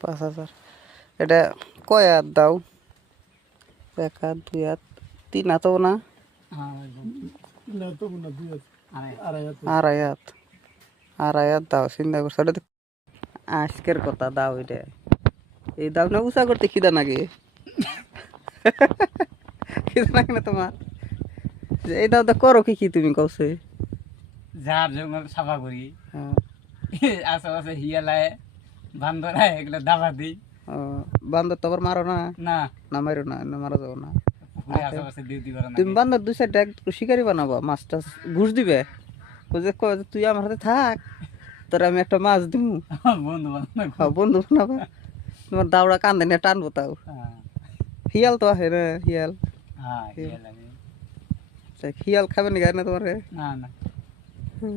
পাঁচ হাজার। এটা কয় হাত দাও? এক হাত দুই হাত তিন হাতও না? আড়াই হাত। আড়াই হাত দাও চিন্তা করছ? এটা আজকের কথা দাও এটা। এই দাও না উষা করতে খিদা নাকি খিদা নাকি না তোমার? এই দাও করো কি কি তুমি কৌছে ঝাড় জঙ্গল সাফা করি। হ্যাঁ। আশেপাশে হিয়ালায় বান্দরায় এগুলো দাবা দিই। বান্দর তো আবার মারো না? না। না মারো না না মারা যাব না। না তুমি বান্দর দুই সাইডে এক শিকারি বানাবো মাছ টাছ ঘুষ দিবে? যে কয় যে তুই আমার হাতে থাক তোর আমি একটা মাছ দিমু। বন্ধু বান্ধব। হ্যাঁ বন্ধু বানাবা। তোমার দাওড়া কান্দে নিয়ে টানবো তাও। হ্যাঁ। হিয়াল তো আছে না হিয়াল। হ্যাঁ আচ্ছা, হিয়াল খাবে নি না তোমার? না না।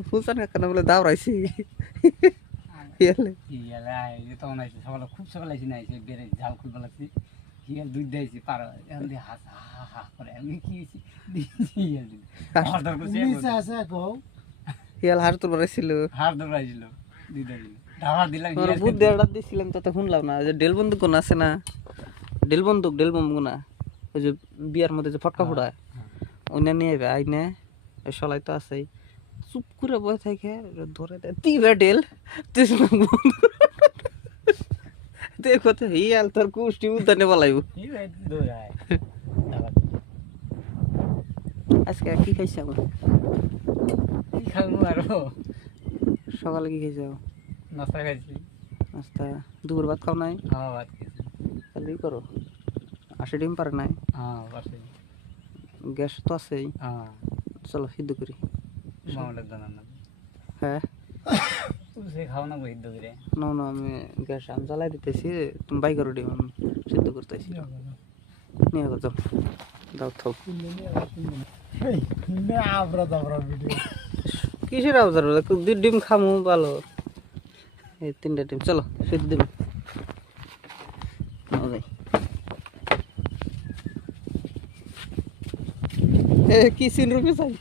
ফুলসান কেন বলে দাওড়াইছি। তখন সকালে খুব সকালে না বেড়ে লাগছি। হিয়াল দুধ দিয়েছি পার এখন দিয়ে হাস হা হা করে আমি কি হয়েছি? হিয়াল দিল অর্ডার করছি নিচে আছে কও হিয়াল হার তোর বাড়াইছিল দিল দিলাম দিছিলাম তো শুনলাম না। যে ডেল বন্দুক কোন আছে না? ডেল বন্দুক ডেল বন্দুক না ওই যে বিয়ার মধ্যে যে ফটকা ফোড়ায় ওইনা নিয়ে আইবে আইনে ওই সলাই তো আছেই। চুপ করে বসে থাকে। ধরে দেয় তুই বে ডেল তুই দেখো তো হিয়াল তোর কুষ্টি বলাইব। আজকে কি খাইছি কি খাব আরও? সকালে কি খাইছো নাস্তা খাইছি। নাস্তা। দুপুর ভাত খাও নাই? খাওয়া ভাত খেয়েছি তাহলে করো। আশি ডিম পারে নাই? হ্যাঁ গ্যাস তো আছেই। হ্যাঁ। চলো সিদ্ধ করি। হ্যাঁ। খাও না বহিদ্ধ করে না না আমি গ্যাস আমি জ্বালাই দিতেছি তুমি বাই করো ডিম সিদ্ধ করতেছি। নিয়ে গো যাও। দাও থাও। আবরা দাবরা ভিডিও। কিসের আবদার দুই ডিম খামু ভালো। এই তিনটা ডিম চলো সিদ্ধ ডিম। কি সিন রূপে চাই?